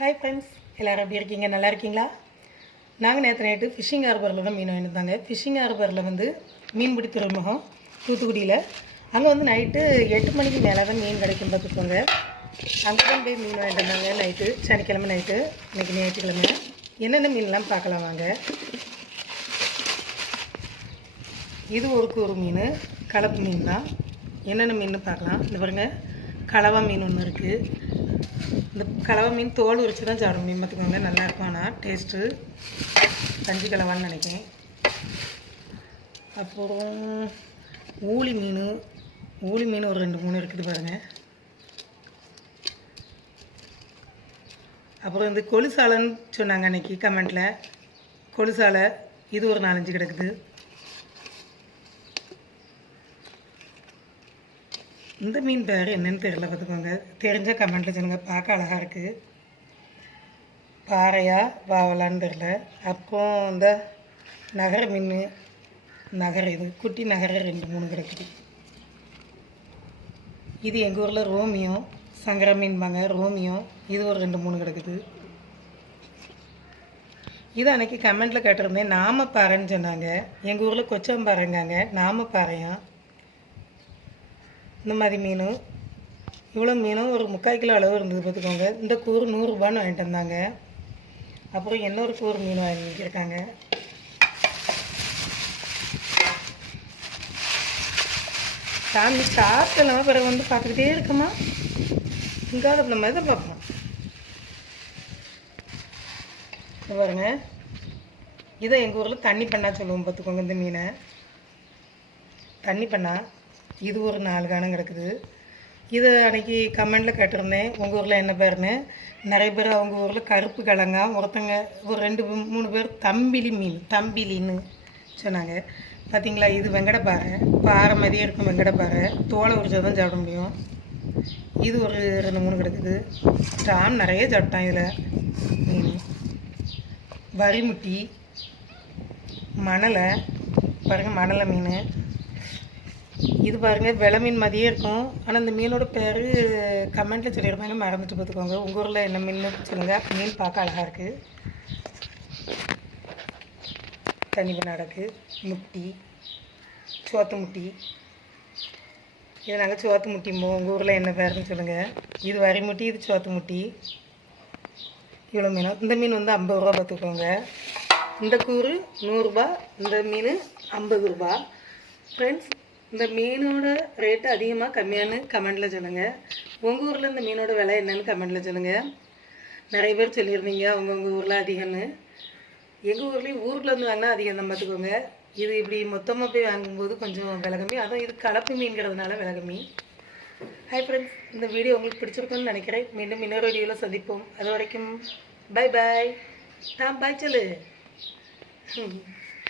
Hi friends எல்லோரும் எப்படி இருக்கீங்க? நல்லா இருக்கீங்களா? நாங்கள் நேற்று நைட்டு ஃபிஷிங் ஹார்பரில் தான் மீன் வாங்கியிருந்தாங்க ஃபிஷிங் ஹார்பரில் வந்து மீன்பிடி துறைமுகம் தூத்துக்குடியில். அங்கே வந்து நைட்டு எட்டு மணிக்கு மேலே தான் மீன் கிடைக்கும் பார்த்துக்கோங்க. அங்கே தான் போய் மீன் வாங்கிட்டு வந்தாங்க நைட்டு சனிக்கிழமை நைட்டு இன்றைக்கி ஞாயிற்றுக்கிழமை. என்னென்ன மீன்லாம் பார்க்கலாம் வாங்க. இது ஒரு கூறு மீன் கலப்பு மீன் தான் என்னென்ன மீன் பார்க்கலாம். இந்த பாருங்கள் கலவா மீன் ஒன்று இருக்குது இந்த கலவா மீன் தோல் உரிச்சு தான் சாப்பிட மீன் பார்த்துக்கோங்க. நல்லா இருக்கும். ஆனால் டேஸ்ட்டு கஞ்சி கலவான்னு நினைக்கிறேன். அப்புறம் ஊளி மீன். ஊளி மீன் ஒரு ரெண்டு மூணு இருக்குது பாருங்கள் அப்புறம் இந்த கொலுசாலைன்னு சொன்னாங்க அன்னைக்கு கமெண்ட்டில் கொலுசாலை இது ஒரு நாலஞ்சு கிடக்குது. இந்த மீன் பேர் என்னன்னு தெரியல பார்த்துக்கோங்க. தெரிஞ்ச கமெண்ட்டில் சொல்லுங்கள் பார்க்க அழகாக இருக்குது பாறையா வாவலான்னு தெரில அப்புறம் இந்த நகர மீன் நகர இது குட்டி நகர ரெண்டு மூணு கிடக்குது. இது எங்கள் ஊரில் ரோமியோ சங்கர மீன்பாங்க ரோமியோ. இது ஒரு ரெண்டு மூணு கிடக்குது. இது அன்றைக்கி கமெண்ட்டில் கேட்டிருந்தேன். நாம பாறைன்னு சொன்னாங்க. எங்கள் ஊரில் கொச்சம்பாறைங்காங்க. நாம பாறையா? இந்த மாதிரி மீன். இவ்வளோ மீனும் ஒரு முக்கால் கிலோ அளவு இருந்தது பார்த்துக்கோங்க. இந்த கூறு நூறுரூபான்னு வாங்கிட்டு வந்தாங்க. அப்புறம் இன்னொரு கூறு மீன் வாங்கியிருக்காங்க சாமி சாப்பிட்டலாம் பிறகு வந்து பார்த்துக்கிட்டே இருக்கமா இங்காவது அந்த மாதிரி தான் பார்ப்போம். பாருங்க. இதை எங்கள் ஊரில் தண்ணி பண்ணா சொல்லுவோம் பார்த்துக்கோங்க இந்த மீனை. தண்ணி பண்ணா இது ஒரு நாலு கானம் கிடக்குது. இது அன்னைக்கு கமெண்டில் கேட்டிருந்தேன். உங்கள் ஊரில் என்ன பேருன்னு? நிறைய பேர் அவங்க ஊரில் கருப்பு கிழங்கா ஒருத்தங்க ஒரு ரெண்டு மூணு பேர் தம்பிலி மீன் தம்பிலின்னு சொன்னாங்க. பார்த்தீங்களா இது வெங்கடப்பாறை. பாறை மாதிரியே இருக்கும் வெங்கடப்பாறை. தோலை உரிச்சா தான் சாப்பிட முடியும். இது ஒரு ரெண்டு மூணு கிடக்குது. டாம் நிறைய சாப்பிட்டான் இதில். மீன். வரிமுட்டி மணலை. பாருங்கள் மணலை மீன். இது பாருங்கள் வெலை மீன் மாதிரியே இருக்கும். ஆனால் இந்த மீனோட பேர் கமெண்ட்டில் சொல்லியிருந்தாங்க மறந்துட்டு பார்த்துக்கோங்க. உங்கள் ஊரில் என்ன மீன் சொல்லுங்கள் மீன் பார்க்க அழகாக இருக்குது தண்ணி நடக்கு முட்டி சோத்து முட்டி. இது நாங்கள் சோத்து முட்டிம்போம் உங்கள் ஊரில் என்ன பேருன்னு சொல்லுங்கள் இது வரி முட்டி இது சோத்து முட்டி. இவ்வளோ மீன்? இந்த மீன் வந்து ஐம்பது ரூபா பார்த்துக்கோங்க. இந்த கூறு நூறுரூபா இந்த மீன் ஐம்பது ரூபா. ஃப்ரெண்ட்ஸ் இந்த மீனோட ரேட்டு அதிகமாக கம்மியான்னு கமெண்டில் சொல்லுங்கள் உங்கள் ஊரில் இந்த மீனோட விலை என்னன்னு கமெண்டில் சொல்லுங்கள் நிறைய பேர் சொல்லியிருந்தீங்க அவங்கவுங்க ஊரில் அதிகம்னு. எங்கள் ஊர்லேயும் ஊருக்குள்ள வந்து வாங்கினா அதிகம் தான் பார்த்துக்கோங்க. இது இப்படி மொத்தமாக போய் வாங்கும்போது கொஞ்சம் விலை கம்மி. அதுவும் இது கலப்பு மீன்கிறதுனால விலை கம்மி. ஹாய் ஃப்ரெண்ட்ஸ் இந்த வீடியோ உங்களுக்கு பிடிச்சிருக்கும்னு நினைக்கிறேன். மீண்டும் இன்னொரு வீடியோவில் சந்திப்போம். அது வரைக்கும் பை பாய் நான் பாய் சொல்லு.